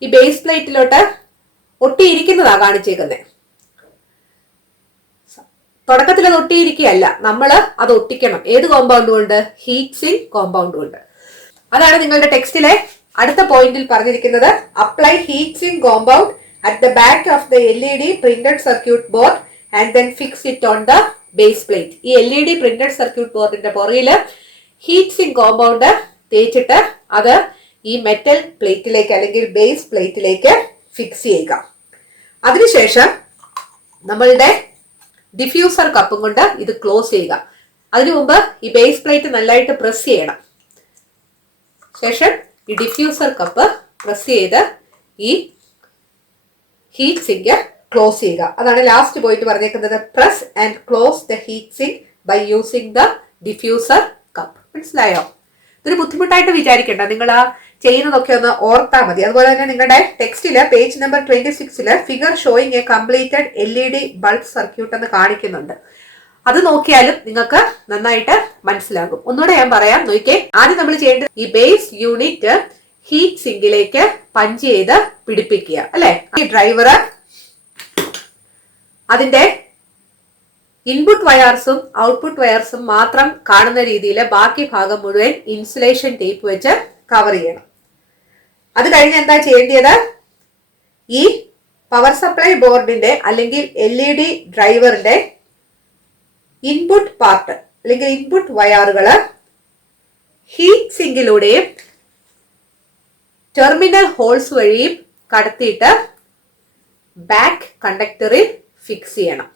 ഈ ബേസ് പ്ലേറ്റിലോട്ട് ഒട്ടിയിരിക്കുന്നതാ കാണിച്ചേക്കുന്നത്. തുടക്കത്തിൽ അത് ഒട്ടിയിരിക്കുകയല്ല, നമ്മൾ അത് ഒട്ടിക്കണം. ഏത് കോമ്പൗണ്ട് കൊണ്ട്? ഹീറ്റ് സിങ്ക് കോമ്പൗണ്ട് കൊണ്ട്. അതാണ് നിങ്ങളുടെ ടെക്സ്റ്റിലെ അടുത്ത പോയിന്റിൽ പറഞ്ഞിരിക്കുന്നത്. Apply heat sink compound at the back of the LED printed circuit board and then fix it on the base plate. ഈ LED പ്രിന്റഡ് സർക്യൂട്ട് ബോർഡിന്റെ പുറകില് ഹീറ്റ് സിങ്ക് കോമ്പൗണ്ട് തേച്ചിട്ട് അത് ഈ മെറ്റൽ പ്ലേറ്റിലേക്ക് അല്ലെങ്കിൽ ബേസ് പ്ലേറ്റിലേക്ക് ഫിക്സ് ചെയ്യുക. അതിനുശേഷം നമ്മളുടെ ഡിഫ്യൂസർ കപ്പും കൊണ്ട് ഇത് ക്ലോസ് ചെയ്യുക. അതിനു മുമ്പ് ഈ ബേസ് പ്ലേറ്റ് നല്ലതായിട്ട് പ്രസ് ചെയ്യണം. ശേഷം ഈ ഡിഫ്യൂസർ കപ്പ് പ്രസ് ചെയ്ത് ഈ ഹീറ്റ് സിങ്ക് ക്ലോസ് ചെയ്യുക. അതാണ് ലാസ്റ്റ് പോയിട്ട് പറഞ്ഞേക്കുന്നത്. Press and close the heat sink by using the diffuser cup. മനസ്സിലായോ? ഇതൊരു ബുദ്ധിമുട്ടായിട്ട് വിചാരിക്കേണ്ട, നിങ്ങൾ ആ ചെയ്യുന്നതൊക്കെ ഒന്ന് ഓർത്താൽ മതി. അതുപോലെ തന്നെ നിങ്ങളുടെ ടെക്സ്റ്റില് page number 26 figure showing a completed LED bulb circuit എന്ന് കാണിക്കുന്നുണ്ട്. അത് നോക്കിയാലും നിങ്ങൾക്ക് നന്നായിട്ട് മനസ്സിലാകും. ഒന്നുകൂടെ ഞാൻ പറയാം, നോക്കിയേ. ആദ്യം നമ്മൾ ചെയ്യേണ്ടത് ഈ ബേസ് യൂണിറ്റ് ഹീറ്റ് സിങ്കിലേക്ക് പഞ്ച് ചെയ്ത് പിടിപ്പിക്കുക, അല്ലെ? ഈ ഡ്രൈവർ അതിന്റെ ഇൻപുട്ട് വയർസും ഔട്ട്പുട്ട് വയർസും മാത്രം കാണുന്ന രീതിയിൽ ബാക്കി ഭാഗം മുഴുവൻ ഇൻസുലേഷൻ ടേപ്പ് വെച്ച് കവർ ചെയ്യണം. അത് കഴിഞ്ഞ് എന്താ ചെയ്യേണ്ടത്? ഈ പവർ സപ്ലൈ ബോർഡിന്റെ അല്ലെങ്കിൽ LED ഡ്രൈവറിന്റെ ഇൻപുട്ട് പാർട്ട് അല്ലെങ്കിൽ ഇൻപുട്ട് വയറുകള് ഹീറ്റ് സിങ്കിലൂടെയും ടെർമിനൽ ഹോൾസ് വഴിയും കടത്തിയിട്ട് ബാക്ക് കണ്ടക്ടറിൽ ഫിക്സ് ചെയ്യണം.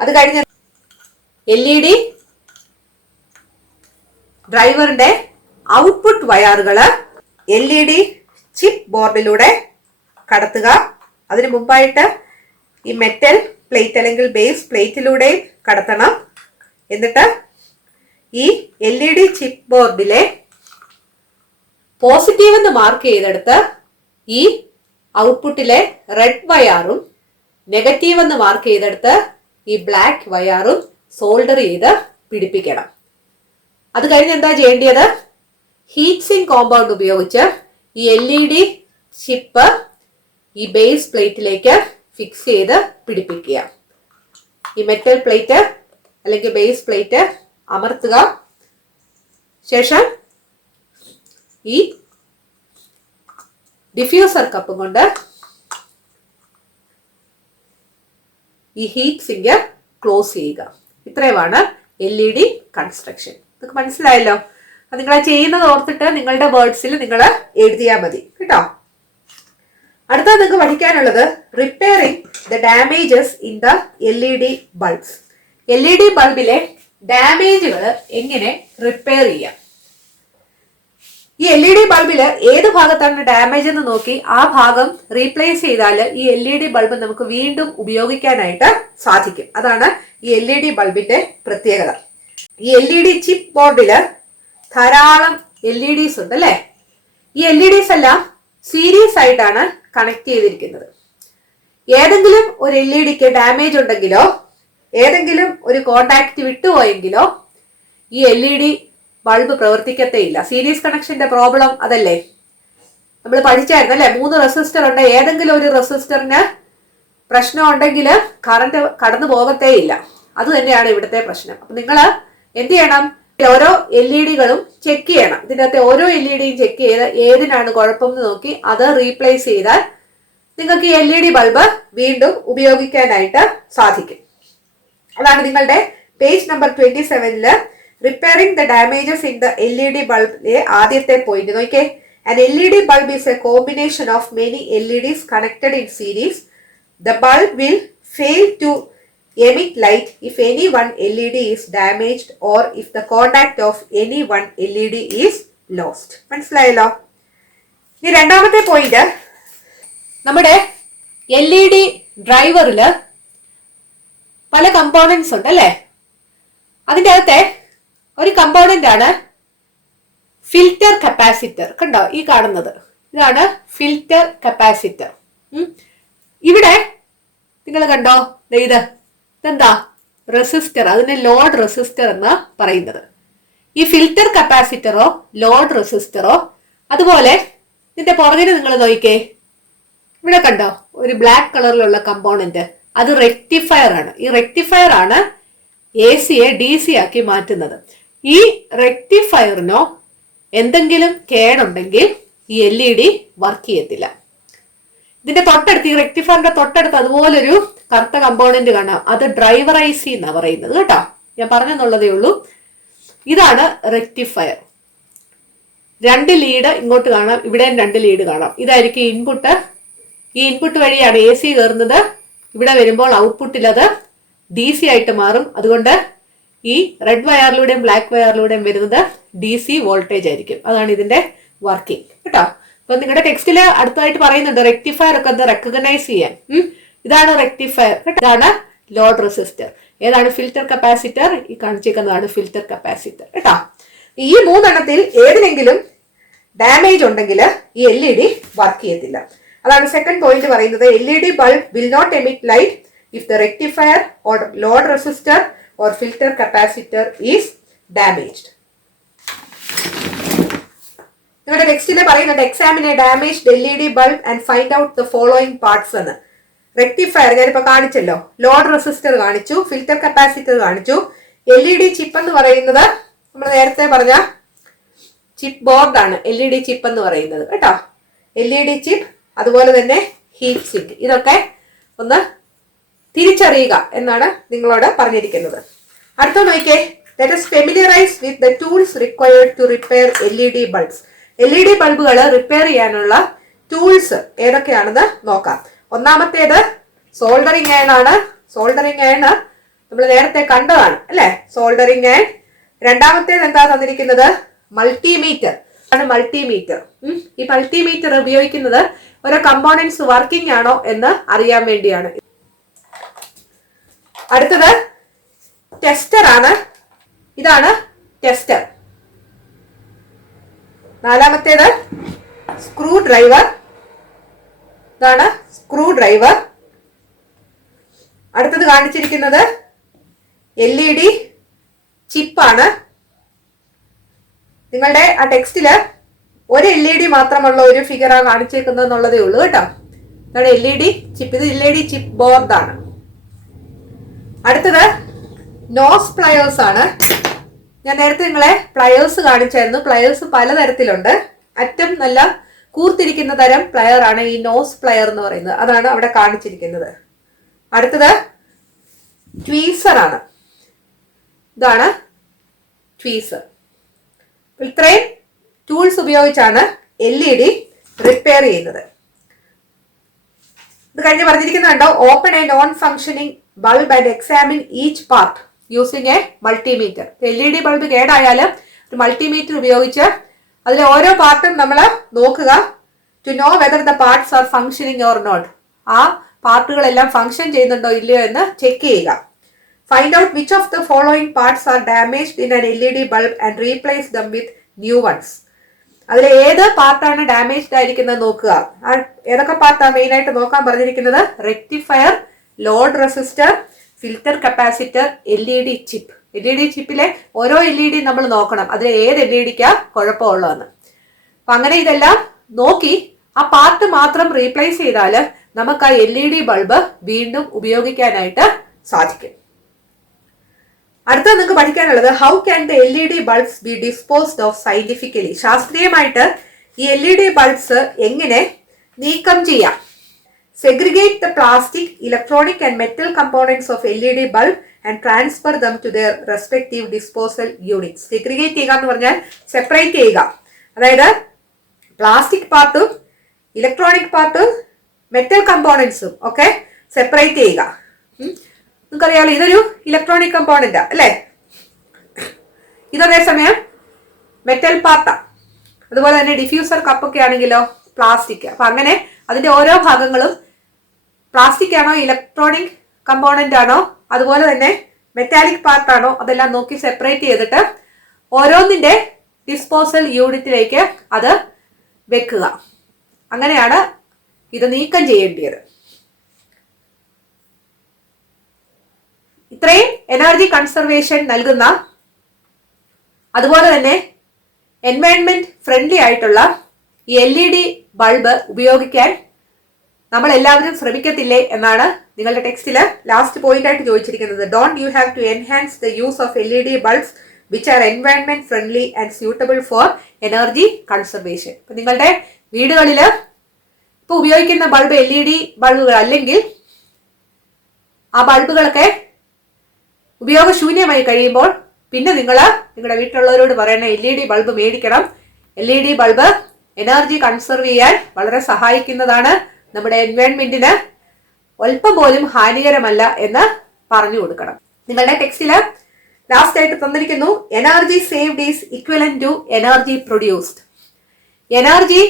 അത് കഴിഞ്ഞ് LED ഡ്രൈവറിന്റെ ഔട്ട്പുട്ട് വയറുകള് LED ചിപ്പ് ബോർഡിലൂടെ കടത്തുക. അതിനു മുമ്പായിട്ട് ഈ മെറ്റൽ പ്ലേറ്റ് അല്ലെങ്കിൽ ബേസ് പ്ലേറ്റിലൂടെ കടത്തണം. എന്നിട്ട് ഈ LED ചിപ്പ് ബോർഡിലെ പോസിറ്റീവ് എന്ന് മാർക്ക് ചെയ്തെടുത്ത് ഈ ഔട്ട്പുട്ടിലെ റെഡ് വയറും നെഗറ്റീവ് എന്ന് മാർക്ക് ചെയ്തെടുത്ത് ഈ ബ്ലാക്ക് വയറും സോൾഡർ ചെയ്ത് പിടിപ്പിക്കണം. അത് കഴിഞ്ഞ് എന്താ ചെയ്യേണ്ടത്? ഹീറ്റ് സിങ്ക് കോമ്പൗണ്ട് ഉപയോഗിച്ച് ഈ LED ചിപ്പ് ഈ ബേസ് പ്ലേറ്റിലേക്ക് ഫിക്സ് ചെയ്ത് പിടിപ്പിക്കുക. ഈ മെറ്റൽ പ്ലേറ്റ് അല്ലെങ്കിൽ ബേസ് പ്ലേറ്റ് അമർത്തുക. ശേഷം ഈ ഡിഫ്യൂസർ കപ്പ് കൊണ്ട് ഈ ഹീറ്റ് സിങ്ക് ക്ലോസ് ചെയ്യുക. ഇത്രയുമാണ് LED കൺസ്ട്രക്ഷൻ. നിങ്ങൾക്ക് മനസ്സിലായല്ലോ? അത് നിങ്ങൾ ചെയ്യുന്നത് ഓർത്തിട്ട് നിങ്ങളുടെ വേർഡ്സിൽ നിങ്ങൾ എഴുതിയാൽ മതി കേട്ടോ. അടുത്ത നിങ്ങൾക്ക് പഠിക്കാനുള്ളത് repairing the damages in the LED bulbs. LED ബൾബിലെ ഡാമേജുകൾ എങ്ങനെ റിപ്പയർ ചെയ്യാം? ഈ LED ബൾബില് ഏത് ഭാഗത്താണ് ഡാമേജ് എന്ന് നോക്കി ആ ഭാഗം റീപ്ലേസ് ചെയ്താൽ ഈ LED ബൾബ് നമുക്ക് വീണ്ടും ഉപയോഗിക്കാനായിട്ട് സാധിക്കും. അതാണ് ഈ LED ബൾബിന്റെ പ്രത്യേകത. ഈ LED ചിപ്പ് ബോർഡില് ധാരാളം LEDs ഉണ്ട്, അല്ലെ? ഈ LEDs എല്ലാം സീരീസ് ആയിട്ടാണ് കണക്ട് ചെയ്തിരിക്കുന്നത്. ഏതെങ്കിലും ഒരു LEDക്ക് ഡാമേജ് ഉണ്ടെങ്കിലോ ഏതെങ്കിലും ഒരു കോണ്ടാക്ട് വിട്ടുപോയെങ്കിലോ ഈ LED ബൾബ് പ്രവർത്തിക്കത്തേയില്ല. സീരീസ് കണക്ഷന്റെ പ്രോബ്ലം അതല്ലേ? നമ്മൾ പഠിച്ചായിരുന്നു അല്ലെ? 3 റെസിസ്റ്റർ ഉണ്ട്. ഏതെങ്കിലും ഒരു റെസിസ്റ്ററിന് പ്രശ്നം ഉണ്ടെങ്കിൽ കറണ്ട് കടന്നു പോകത്തേയില്ല. അത് തന്നെയാണ് ഇവിടുത്തെ പ്രശ്നം. അപ്പൊ നിങ്ങൾ എന്ത് ചെയ്യണം? ഓരോ LEDകളും ചെക്ക് ചെയ്യണം. ഇതിനകത്തെ ഓരോ LEDയും ചെക്ക് ചെയ്ത് ഏതിനാണ് കുഴപ്പം എന്ന് നോക്കി അത് റീപ്ലേസ് ചെയ്താൽ നിങ്ങൾക്ക് ഈ LED ബൾബ് വീണ്ടും ഉപയോഗിക്കാനായിട്ട് സാധിക്കും. അതാണ് നിങ്ങളുടെ page number 27 repairing the damages in the LED ബൾബിലെ ആദ്യത്തെ പോയിന്റ് നോക്കിയേ. An LED bulb is a combination of many LEDs connected in series. The bulb will fail to emit light if any one LED is damaged or if the contact of any one LED is lost. മനസ്സിലായല്ലോ? ഈ രണ്ടാമത്തെ point, നമ്മുടെ LED ഡ്രൈവറില് പല components ഉണ്ട് അല്ലെ? അതിൻ്റെ അകത്തെ ഒരു കമ്പോണന്റ് ആണ് ഫിൽറ്റർ കപ്പാസിറ്റർ. കണ്ടോ ഈ കാണുന്നത്? ഇതാണ് ഫിൽറ്റർ കപ്പാസിറ്റർ. ഇവിടെ നിങ്ങൾ കണ്ടോ? ഇതെന്താ? റെസിസ്റ്റർ. അതിന് ലോഡ് റെസിസ്റ്റർ എന്ന് പറയുന്നത്. ഈ ഫിൽറ്റർ കപ്പാസിറ്ററോ ലോഡ് റെസിസ്റ്ററോ അതുപോലെ ഇതിന്റെ പുറകിന് നിങ്ങൾ നോക്കിക്കേ. ഇവിടെ കണ്ടോ ഒരു ബ്ലാക്ക് കളറിലുള്ള കമ്പോണന്റ്? അത് റെക്ടിഫയർ ആണ്. ഈ റെക്ടിഫയർ ആണ് AC യെ DC ആക്കി മാറ്റുന്നത്. ഈ റെക്ടിഫയറിനോ എന്തെങ്കിലും കേടുണ്ടെങ്കിൽ ഈ LED വർക്ക് ചെയ്യത്തില്ല. ഇതിന്റെ തൊട്ടടുത്ത്, ഈ റെക്ടിഫയറിന്റെ തൊട്ടടുത്ത് അതുപോലൊരു കറുത്ത കമ്പോണന്റ് കാണാം. അത് ഡ്രൈവർ IC എന്നാ പറയുന്നത് കേട്ടോ. ഞാൻ പറഞ്ഞെന്നുള്ളതേ ഉള്ളൂ. ഇതാണ് റെക്ടിഫയർ. 2 ലീഡ് ഇങ്ങോട്ട് കാണാം, ഇവിടെയും 2 ലീഡ് കാണാം. ഇതായിരിക്കും ഇൻപുട്ട്. ഈ ഇൻപുട്ട് വഴിയാണ് AC കയറുന്നത്. ഇവിടെ വരുമ്പോൾ ഔട്ട്പുട്ടിൽ അത് DC ആയിട്ട് മാറും. അതുകൊണ്ട് ഈ റെഡ് വയറിലൂടെയും ബ്ലാക്ക് വയറിലൂടെയും വരുന്നത് DC വോൾട്ടേജ് ആയിരിക്കും. അതാണ് ഇതിന്റെ വർക്കിംഗ് കേട്ടോ. അപ്പൊ നിങ്ങളുടെ ടെക്സ്റ്റില് അടുത്തതായിട്ട് പറയുന്നുണ്ട് റെക്ടിഫയർ ഒക്കെ ഒന്ന് റെക്കഗ്നൈസ് ചെയ്യാൻ. ഇതാണ് റെക്ടിഫയർ, ഇതാണ് ലോഡ് റെസിസ്റ്റർ. ഏതാണ് ഫിൽറ്റർ കപ്പാസിറ്റർ? ഈ കാണിച്ചേക്കുന്നതാണ് ഫിൽറ്റർ കപ്പാസിറ്റർ കേട്ടോ. ഈ 3 എണ്ണത്തിൽ ഏതിനെങ്കിലും ഡാമേജ് ഉണ്ടെങ്കിൽ ഈ LED വർക്ക് ചെയ്യത്തില്ല. അതാണ് സെക്കൻഡ് പോയിന്റ് പറയുന്നത്. LED bulb will not emit light if the rectifier or load resistor or filter capacitor is damaged. നിങ്ങളുടെ ടെക്സ്റ്റിൽ പറയുന്നുണ്ട് examine a damaged LED bulb and find out the following parts എന്ന്. Rectifier ഞാനിപ്പോ കാണിച്ചല്ലോ, load resistor കാണിച്ചു, filter capacitor കാണിച്ചു. LED chip എന്ന് പറയുന്നത് നമ്മൾ നേരത്തെ പറഞ്ഞ ചിപ്പ് ബോർഡാണ് LED ചിപ്പ് എന്ന് പറയുന്നത് കേട്ടോ. LED ചിപ്പ്, അതുപോലെ തന്നെ ഹീറ്റ് സിങ്ക്, ഇതൊക്കെ ഒന്ന് തിരിച്ചറിയുക എന്നാണ് നിങ്ങളോട് പറഞ്ഞിരിക്കുന്നത്. അടുത്ത നോക്കിയേ, let us familiarize with the tools required to repair LED bulbs. LED ബൾബുകൾ റിപ്പയർ ചെയ്യാനുള്ള ടൂൾസ് ഏതൊക്കെയാണെന്ന് നോക്കാം. ഒന്നാമത്തേത് സോൾഡറിങ് അയൺ ആണ്. സോൾഡറിങ് അയൺ നമ്മൾ നേരത്തെ കണ്ടതാണ് അല്ലെ, സോൾഡറിങ് അയൺ. രണ്ടാമത്തേത് എന്താ തന്നിരിക്കുന്നത്? മൾട്ടിമീറ്റർ ആണ്. മൾട്ടിമീറ്റർ, ഈ മൾട്ടിമീറ്റർ ഉപയോഗിക്കുന്നത് ഓരോ കമ്പോണൻസ് വർക്കിംഗ് ആണോ എന്ന് അറിയാൻ വേണ്ടിയാണ്. അടുത്തത് ടെസ്റ്റർ ആണ്. ഇതാണ് ടെസ്റ്റർ. നാലാമത്തേത് സ്ക്രൂ ഡ്രൈവർ. ഇതാണ് സ്ക്രൂ ഡ്രൈവർ. അടുത്തത് കാണിച്ചിരിക്കുന്നത് LED ചിപ്പാണ്. നിങ്ങളുടെ ആ ടെക്സ്റ്റില് ഒരു LED മാത്രമുള്ള ഒരു ഫിഗറാ കാണിച്ചേക്കുന്നത് എന്നുള്ളതേ ഉള്ളൂ കേട്ടോ. ഇതാണ് LED ചിപ്പ്. ഇത് LED ചിപ്പ് ബോർഡാണ്. അടുത്തത് നോസ് പ്ലയേഴ്സ് ആണ്. ഞാൻ നേരത്തെ നിങ്ങളെ പ്ലയേഴ്സ് കാണിച്ചായിരുന്നു. പ്ലയേഴ്സ് പലതരത്തിലുണ്ട്. അറ്റം നല്ല കൂർത്തിരിക്കുന്ന തരം പ്ലയർ ആണ് ഈ നോസ് പ്ലയർ എന്ന് പറയുന്നത്. അതാണ് അവിടെ കാണിച്ചിരിക്കുന്നത്. അടുത്തത് ട്വീസർ ആണ്. ഇതാണ് ട്വീസർ. ഇത്രയും ടൂൾസ് ഉപയോഗിച്ചാണ് LED റിപ്പയർ ചെയ്യുന്നത്. ഇത് കഴിഞ്ഞ് പറഞ്ഞിരിക്കുന്നുണ്ടോ, open a non functioning bulb and examine each part using a multimeter. LED bulb കേടായാലും ഒരു മൾട്ടിമീറ്റർ ഉപയോഗിച്ച് അതിലെ ഓരോ പാർട്ടും നമ്മൾ നോക്കുക. To know whether the parts are functioning or not. ആ പാർട്ടുകളെല്ലാം ഫംഗ്ഷൻ ചെയ്യുന്നുണ്ടോ ഇല്ലയോ എന്ന് ചെക്ക് ചെയ്യുക. Find out which of the following parts are damaged in an LED bulb and replace them with new ones. അതിൽ ഏത് പാർട്ടാണ് ഡാമേജ്ഡ് ആയിരിക്കുന്നത് നോക്കുക. ഏതൊക്കെ പാർട്ടാണ് മെയിൻ ആയിട്ട് നോക്കാൻ പറഞ്ഞിരിക്കുന്നത്? Rectifier, load resistor, filter capacitor, LED chip. LED ചിപ്പിലെ ഓരോ LED നമ്മൾ നോക്കണം, അതിൽ ഏത് LEDക്കാ കുഴപ്പമുള്ളതെന്ന്. അപ്പൊ അങ്ങനെ ഇതെല്ലാം നോക്കി ആ പാർട്ട് മാത്രം റീപ്ലേസ് ചെയ്താൽ നമുക്ക് ആ LED ബൾബ് വീണ്ടും ഉപയോഗിക്കാനായിട്ട് സാധിക്കും. അടുത്ത നിങ്ങൾക്ക് പഠിക്കാനുള്ളത് how can the LED bulbs be disposed of scientifically. ശാസ്ത്രീയമായിട്ട് ഈ LED ബൾബ്സ് എങ്ങനെ നീക്കം ചെയ്യാം. Segregate the plastic, electronic and metal components of LED bulb and transfer them to their respective disposal units. Segregate ചെയ്യുക എന്ന് പറഞ്ഞാൽ സെപ്പറേറ്റ് ചെയ്യുക. അതായത് പ്ലാസ്റ്റിക് പാർട്ടും ഇലക്ട്രോണിക് പാർട്ടും മെറ്റൽ കമ്പോണൻസും ഒക്കെ സെപ്പറേറ്റ് ചെയ്യുക. നിങ്ങൾക്കറിയാലോ ഇതൊരു ഇലക്ട്രോണിക് കമ്പോണന്റാ അല്ലേ, ഇതേ സമയം മെറ്റൽ പാർട്ടാ. അതുപോലെ തന്നെ ഡിഫ്യൂസർ കപ്പൊക്കെ ആണെങ്കിലോ പ്ലാസ്റ്റിക്. അപ്പൊ അങ്ങനെ അതിന്റെ ഓരോ ഭാഗങ്ങളും പ്ലാസ്റ്റിക് ആണോ ഇലക്ട്രോണിക് കമ്പോണന്റ് ആണോ അതുപോലെ തന്നെ മെറ്റാലിക് പാർട്ടാണോ അതെല്ലാം നോക്കി സെപ്പറേറ്റ് ചെയ്തിട്ട് ഓരോന്നിന്റെ ഡിസ്പോസൽ യൂണിറ്റിലേക്ക് അത് വെക്കുക. അങ്ങനെയാണ് ഇത് നീക്കം ചെയ്യേണ്ടത്. ഇത്രയും എനർജി കൺസർവേഷൻ നൽകുന്ന അതുപോലെ തന്നെ എൻവയൺമെന്റ് ഫ്രണ്ട്ലി ആയിട്ടുള്ള ഈ LED ബൾബ് ഉപയോഗിക്കാൻ നമ്മൾ എല്ലാവരും ശ്രമിക്കത്തില്ലേ എന്നാണ് നിങ്ങളുടെ ടെക്സ്റ്റിൽ ലാസ്റ്റ് പോയിന്റ് ആയിട്ട് ചോദിച്ചിരിക്കുന്നത്. Don't you have to enhance the use of LED bulbs which are environment friendly and suitable for energy conservation. ഇപ്പൊ നിങ്ങളുടെ വീടുകളിൽ ഇപ്പൊ ഉപയോഗിക്കുന്ന ബൾബ് LED ബൾബുകൾ അല്ലെങ്കിൽ ആ ബൾബുകളൊക്കെ ഉപയോഗശൂന്യമായി കഴിയുമ്പോൾ പിന്നെ നിങ്ങളുടെ വീട്ടിലുള്ളവരോട് പറയണ LED ബൾബ് മേടിക്കണം. LED ബൾബ് എനർജി കൺസർവ് ചെയ്യാൻ വളരെ സഹായിക്കുന്നതാണ്, നമ്മുടെ എൻവയൺമെന്റിന് അല്പം പോലും ഹാനികരമല്ല എന്ന് പറഞ്ഞു കൊടുക്കണം. നിങ്ങളുടെ ടെക്സ്റ്റില് ലാസ്റ്റ് ആയിട്ട് തന്നിരിക്കുന്നു energy saved is equivalent to energy produced. Energy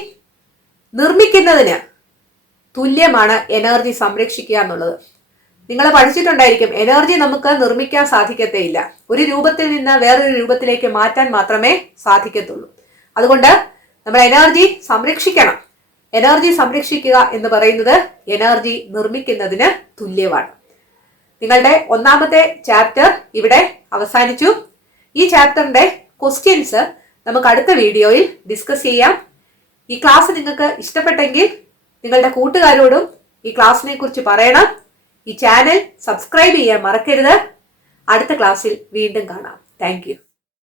നിർമ്മിക്കുന്നതിന് തുല്യമാണ് എനർജി സംരക്ഷിക്കുക എന്നുള്ളത്. നിങ്ങൾ പഠിച്ചിട്ടുണ്ടായിരിക്കും, എനർജി നമുക്ക് നിർമ്മിക്കാൻ സാധിക്കത്തേയില്ല, ഒരു രൂപത്തിൽ നിന്ന് വേറൊരു രൂപത്തിലേക്ക് മാറ്റാൻ മാത്രമേ സാധിക്കത്തുള്ളൂ. അതുകൊണ്ട് നമ്മൾ എനർജി സംരക്ഷിക്കണം. എനർജി സംരക്ഷിക്കുക എന്ന് പറയുന്നത് എനർജി നിർമ്മിക്കുന്നതിന് തുല്യമാണ്. നിങ്ങളുടെ ഒന്നാമത്തെ ചാപ്റ്റർ ഇവിടെ അവസാനിച്ചു. ഈ ചാപ്റ്ററിന്റെ ക്വസ്റ്റ്യൻസ് നമുക്ക് അടുത്ത വീഡിയോയിൽ ഡിസ്കസ് ചെയ്യാം. ഈ ക്ലാസ് നിങ്ങൾക്ക് ഇഷ്ടപ്പെട്ടെങ്കിൽ നിങ്ങളുടെ കൂട്ടുകാരോടും ഈ ക്ലാസ്സിനെ കുറിച്ച് പറയണം. ഈ ചാനൽ സബ്സ്ക്രൈബ് ചെയ്യാൻ മറക്കരുത്. അടുത്ത ക്ലാസ്സിൽ വീണ്ടും കാണാം. Thank you.